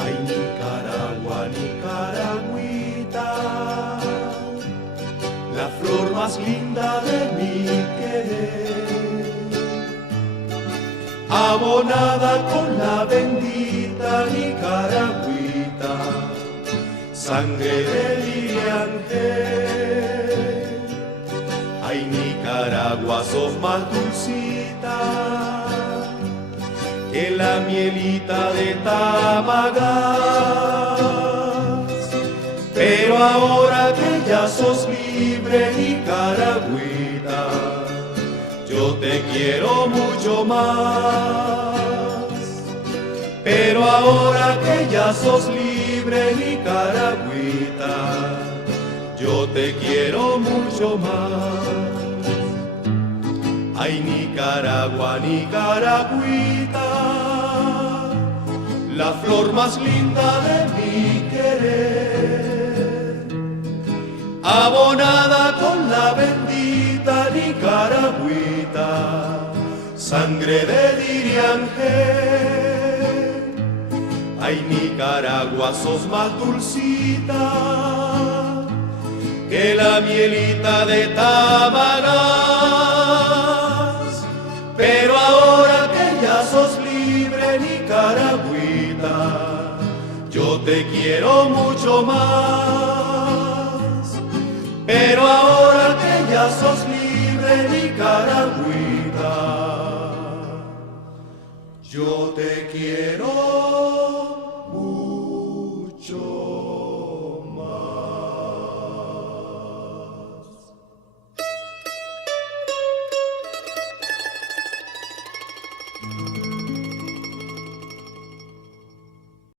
Ay, Nicaragua, Nicaragüita, la flor más linda de mi querer, abonada con la bendita Nicaragüita, sangre de Liriangel. Ay, Nicaragua, sos más dulcita que la mielita de Tamagas, pero ahora que ya sos libre, Nicaragüita, yo te quiero mucho más. Pero ahora que ya sos libre, Nicaragüita, yo te quiero mucho más. Ay, Nicaragua, Nicaragüita, la flor más linda de mi querer, abonada con la bendita Nicaragüita, sangre de Liriangel. Ay, Nicaragua, sos más dulcita que la mielita de Tamagas, pero ahora que ya sos libre, Nicaragüita, yo te quiero mucho más. Pero ahora que ya sos libre, Nicaragüita, yo te quiero